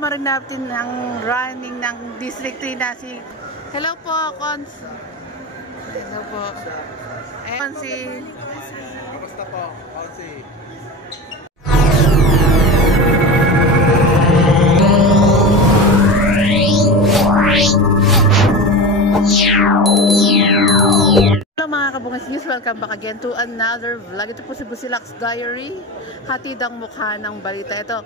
kasama rin natin ang running ng District 3 na si... Hello po, Cons. Hello po. Consi. Kamusta po, Consi? Hello mga kabungas news, welcome back again to another vlog. Ito po si Busilak's Diary, hatid ang mukha ng balita. Ito,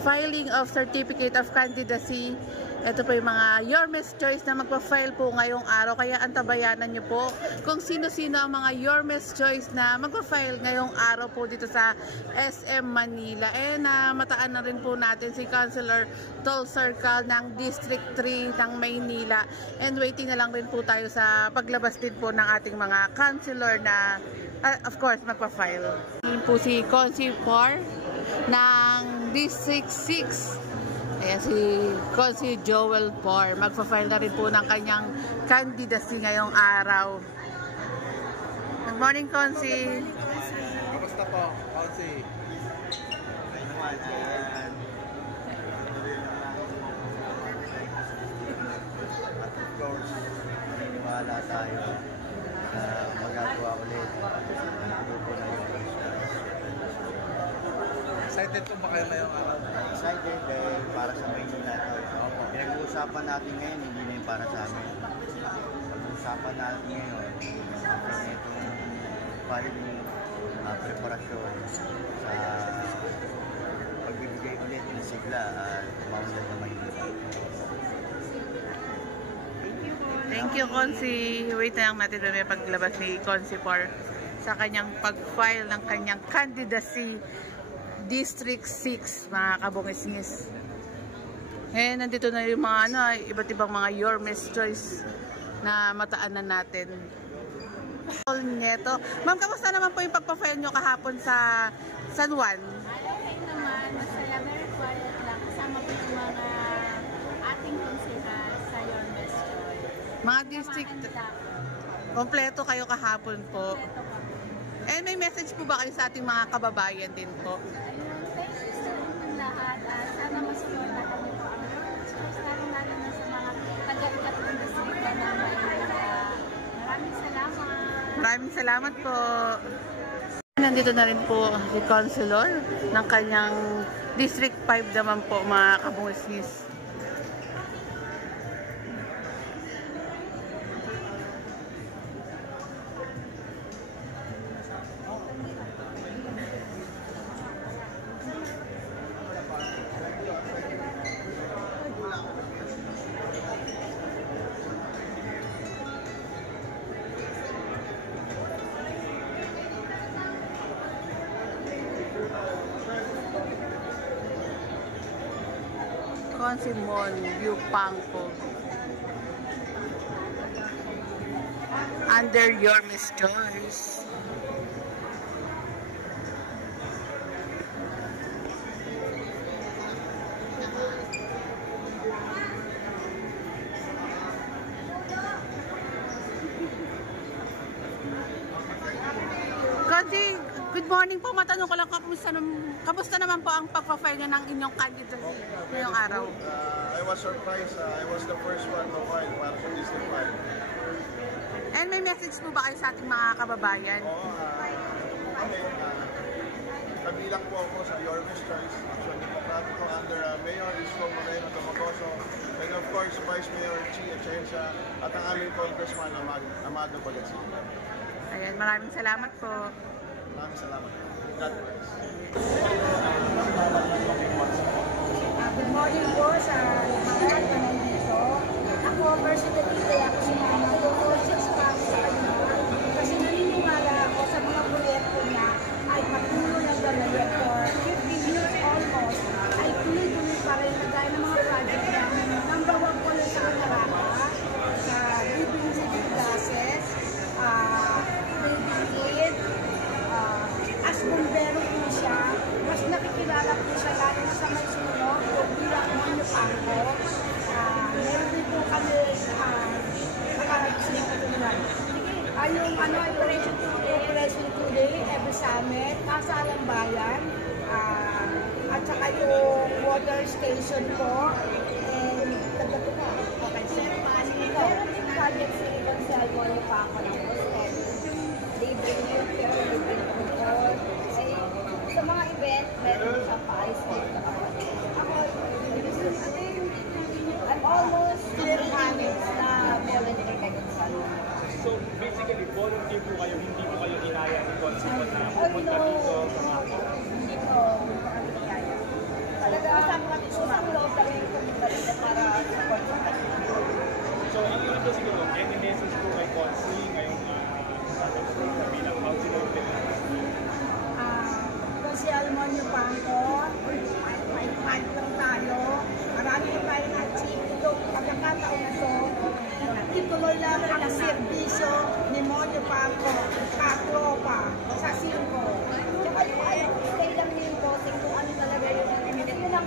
filing of certificate of candidacy. Ito po yung mga Your Miss Choice na magpa-file po ngayong araw. Kaya antabayanan nyo po kung sino-sino ang mga Your Miss Choice na magpa-file ngayong araw po dito sa SM Manila. Mataan na rin po natin si Councilor Tol Circle ng District 3 ng Maynila. And waiting na lang rin po tayo sa paglabas din po ng ating mga councilor na of course magpa-file. Yun po si Consi Par ng District 6. Ayan si Consi Joel Par. Magpa-file na rin po ng kanyang candidacy ngayong araw. Good morning, Consi. Kamusta po, Consi? At of course, maniwala tayo na magagawa ulit ang grupo na yun. Excited po ba kayo ngayong araw? Excited dahil para sa Maynila ito. Pinag-uusapan natin ngayon, hindi na yung para sa amin. Pag-uusapan natin ngayon, itong paling preparasyon sa pagbibigay ulit ng sigla at maunlad na Maynila. Thank you, Consi. Wait na lang natin may paglabas ni Consi Par sa kanyang pag-file ng kanyang candidacy District 6, mga kabungisngis. Nandito na yung mga iba't ibang mga Your Miss Choice na mataanan natin. Ma'am, kamusta naman po yung pagpa-file nyo kahapon sa San Juan? Okay naman, masaya, very quiet lang. Kasama po yung mga ating konsehal sa Your Miss Choice. Mga district, kompleto kayo kahapon po. May message po ba kayo sa ating mga kababayan din po? Thank you sa inyong lahat. Sana masuyorta kami po ang Your Miss Choice, lalo na sa mga taga-ikatong distrito na Maynila. Maraming salamat. Maraming salamat po. Nandito na rin po si Councilor ng kanyang District 5 naman po, mga kabungisngis. Consimon View Pangpo under Your Miss Choice. Consi, good morning po. Matanong ko lang, kamusta naman po ang pagpa-file ng inyong candidacy ngayong araw? I was surprised. I was the first one to file para sa District 5. And may message po ba kayo sa ating mga kababayan? Oo, kabilang po ako sa Your Miss Choice. Action Democratico under Mayor Isko Moreno Tomagoso. And of course, Vice Mayor Chi Atienza at ang aming Congressman Amado Bagasin. Ayan, maraming salamat po. Maraming salamat. God bless. Good morning po sa lahat na nandito. Ako, personally, kaya ako si Mama Dokosis para sa kanya. Kasi naniniwala ako sa mga proyekto niya ay patuloy na gano'n for 50 years almost. Ay tuloy-tuloy pa rin na dahil ng mga project niya. Number 1 po lang sa Ataraka, sa Living City Classes, Living Aid, as bumbero po siya. Mas nakikilala po siya lalo na sa may sunod o bilang Manyo Pangko. Meron din po kami water station po. And tagato na. Okay, sir. Meron din project si Consi Almonio pa ako ng hostel. Libre yun, pero libre control. Ay, sa mga event, meron siyang pa-ice dito. Ako, I'm almost 3 months na volunteer kay Consi Almonio. So basically, volunteer po kayo, hindi po kayo inaya ni Consi na pumunta dito sa mga Hindi ko kaya. Talaga, usang loob kami yung balita para support sa kanila. So ang yun po siguro, any message po kay Consi ngayong bilang councilor din? Consi Almonio Pangko, fight lang tayo. Marami na tayong achieve itong pagkakataon na to. Ituloy namin ang serbisyo ni Monyo Pangko, katropa, sa Singko. Tsaka yung stay lang niyo yung bossing kung ano talaga yung yun ang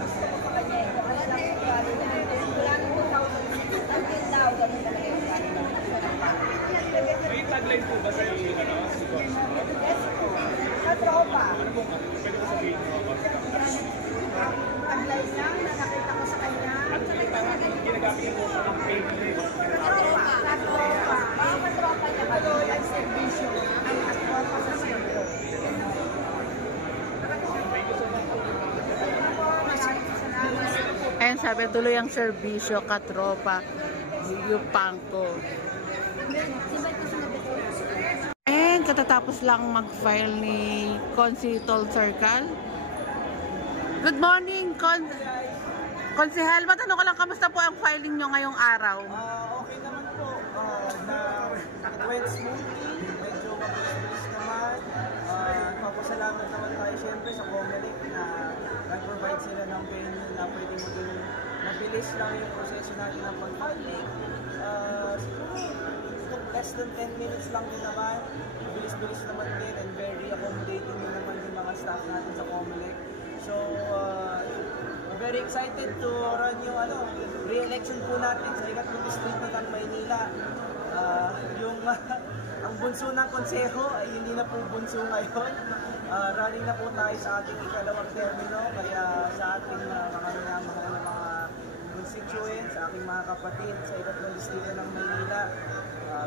gusto ko sa kanya. Kung ano lang yung gano'n niya. Wala nang 2006 until now, gano'n talaga yung gano'n. May tagline po ba sa iyo si Consi? Yes po, katropa. Ano po, pwede ko sabihin nyo ako? Taglay lang na nakita ko sa kanya. At ginagamit niyo po sa campaign niyo. Katropa. Mga katropa niya kaloy ang servisyo. Ang katropa sa sentro. Ayan, sabi, tuloy ang serbisyo, katropa, yung Pangko. Ayan, katatapos lang mag-file ni Consi Toll Circle. Good morning, Konsehal. Matanong ko lang, kamusta po ang filing nyo ngayong araw? Okay naman po. Went smoothly. Medyo mabilis naman. Papasalamat naman tayo siyempre sa Comelec na nag-provide sila ng venue na pwede maging mabilis lang yung proseso natin ng pag-filing. Took less than 10 minutes lang din naman. Bilis-bilis naman din and very accommodating din naman yung mga staff natin sa Comelec. So, very excited to run yung re-election po natin sa ikatlong distrito ng Maynila. Ang bunso ng konseho ay hindi na po bunso ngayon. Running na po tayo sa ating ikalawang termino, kaya sa ating mga constituents, sa aking mga kapatid sa ikatlong distrito ng Maynila,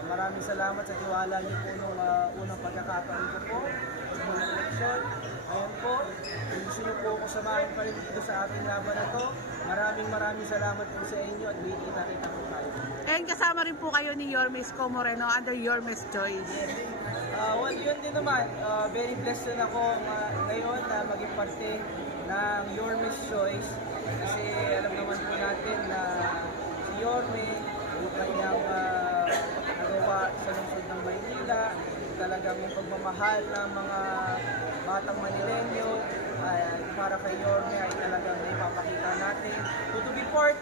maraming salamat sa tiwala niyo po nung unang pagkakataon ko po sa election. Ayan po, kung gusto niyo po ako samahin pa rin dito sa ating laban na to, maraming salamat po sa inyo at kita po tayo. And kasama rin po kayo ni Yorme Isko Moreno under Yorme's Choice. Yes. Well, yun din naman, very blessed din ako ngayon na maging parte ng Yorme's Choice kasi alam naman po natin na si Yorme, yung kanyang nagawa sa lungsod ng Maynila, talagang yung pagmamahal ng mga batang Manilenyo para kay Yorme ay talagang ipapakita natin. So to be part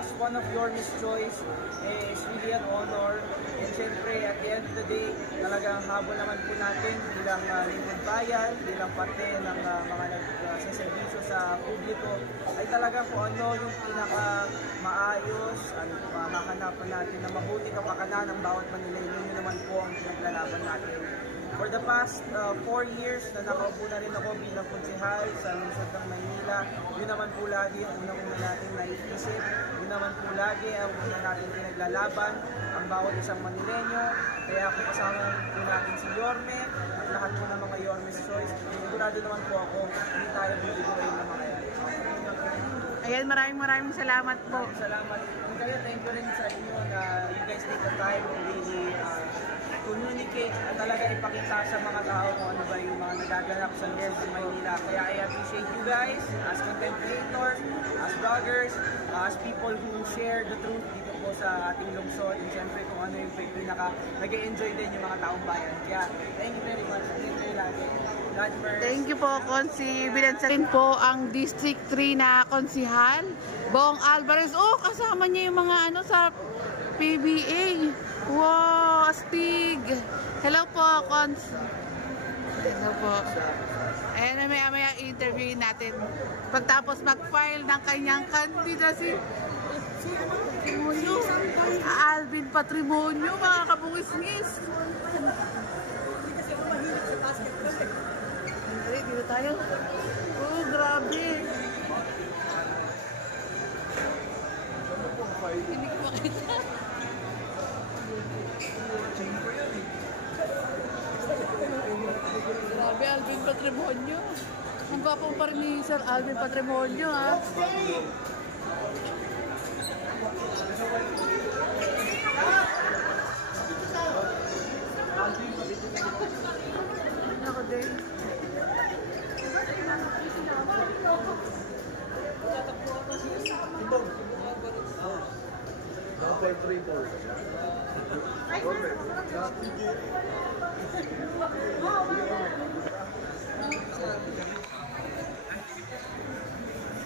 as one of Yorme's Choice is really an honor. And syempre, at the end of the day, talagang habol naman po natin bilang lingkod bayan, bilang parte ng mga nagsaservisyo sa publiko, ay talagang kung ano yung pinaka-maayos, makahanapan natin na mabuti kapakanan ng bawat Manilenyo, yun naman po ang pinaglalaban natin. For the past 4 years na nakaupo na rin ako bilang konsehal sa lungsod ng Maynila, yun naman po lagi ang unang-una natin naiisip, yun naman po lagi ang una natin pinaglalaban, ang bawat isang Manilenyo. Kaya kung kasama po natin si Yorme at lahat po ng mga Yorme's Choice, sigurado naman po ako, hindi tayo bibiguin ng mga yan. Ayan, maraming salamat po. Salamat. Kaya thank you rin sa inyo na you guys take the time to really communicate at talaga ipakita sa mga tao kung ano ba yung mga nagaganap sa lungsod ng Maynila. Kaya I appreciate you guys as content creators, as bloggers, as people who share the truth dito po sa ating lungsod. And siyempre kung ano yung nag-e-enjoy din yung mga taong bayan. Kaya thank you very much. Thank you lagi. God first. Thank you po, Consi. Binansarin po ang District 3 na konsihal, Bong Alvarez. Oh, kasama niya yung mga sa PBA. Wow, astig. Hello po, Cons. Hello po. Ayan, maya interview natin. Pagtapos mag-file ng kanyang candidacy. Alvin Patrimonio, mga kabungis-ngis. Dito tayo. Oh, grabe. Hindi ko makita. Grabe, Alvin Patrimonio. Ang gwapo pa rin ni Sir Alvin Patrimonio, ha? Ako din.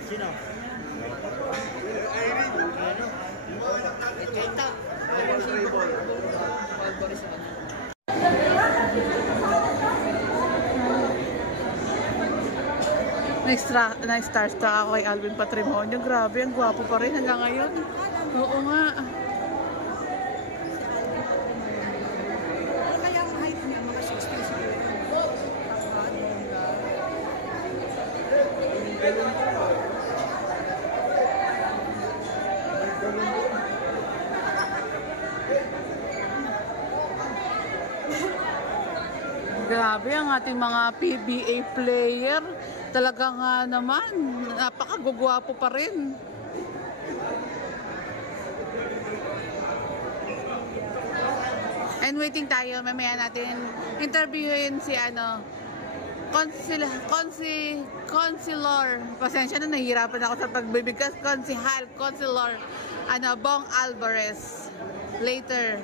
Sino? Na-starstruck ako kay Alvin Patrimonio. Grabe, ang gwapo pa rin hanggang ngayon. Oo nga. Kaya ang height niya, mga 60 siguro. Grabe ang ating mga PBA player. Talaga nga naman, napakagugwapo pa rin. And waiting tayo, mamaya natin interviewin si Consilor. Pasensya na, nahihirapan ako sa pagbibigkas. Consilor, Bong Alvarez. Later.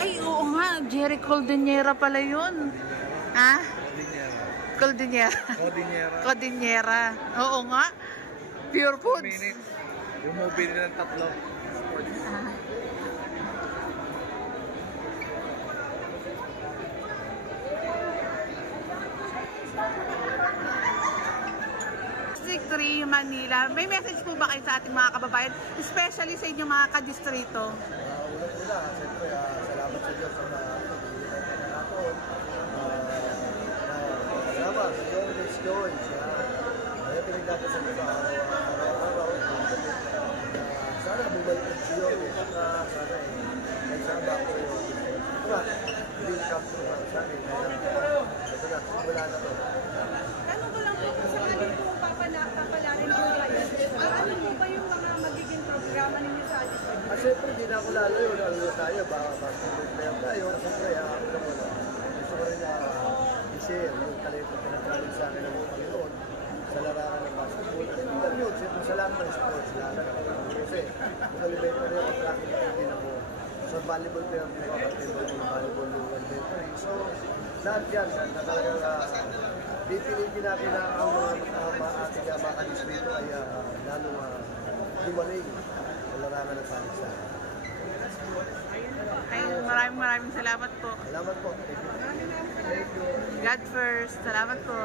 Ay, oo nga. Jerry Cordillera pala yun. Ha? Cordillera. Cordillera. Oo nga. Pure Foods. Yung movie nila ng tatlo. Ah. District 3, Manila. May message po ba kayo sa ating mga kababayan? Especially sa inyong mga kadistrito? Unang-una, siyempre, salamat sa Diyos sa pagkakataon natin. Salamat sa Yormes Joyce. Kaya pinagdadasal ko sa araw-araw. Sana bumalik si Yormes. Sana nagsama ko hindi nakapuro para sa akin. Ito na, simula na to. Tanong ko lang po, sa anin po papalarin po kayo? Ano po ba yung mga magiging programa ninyo sa atin? Siyempre, hindi na ako lalo yun. Ano tayo, baka mag-player tayo. Siyempre, ako na muna. Gusto ko rin i-share yung talento pinagaling sa akin ng Panginoon sa larangan ng basketball. At hindi lang yun, siyempre sa lahat ng sports. Kasi, makalibay pa rin ako sa akin, hindi na ako sa volleyball player, pinag-basketball, yung volleyball, yung elementary. So, lahat yan, na talagang pipilitin natin na ang mga ating mga kadistrito ay lalo lumaling sa larangan ng panisan. Maraming salamat po. Salamat po. Thank you. God first. Salamat po.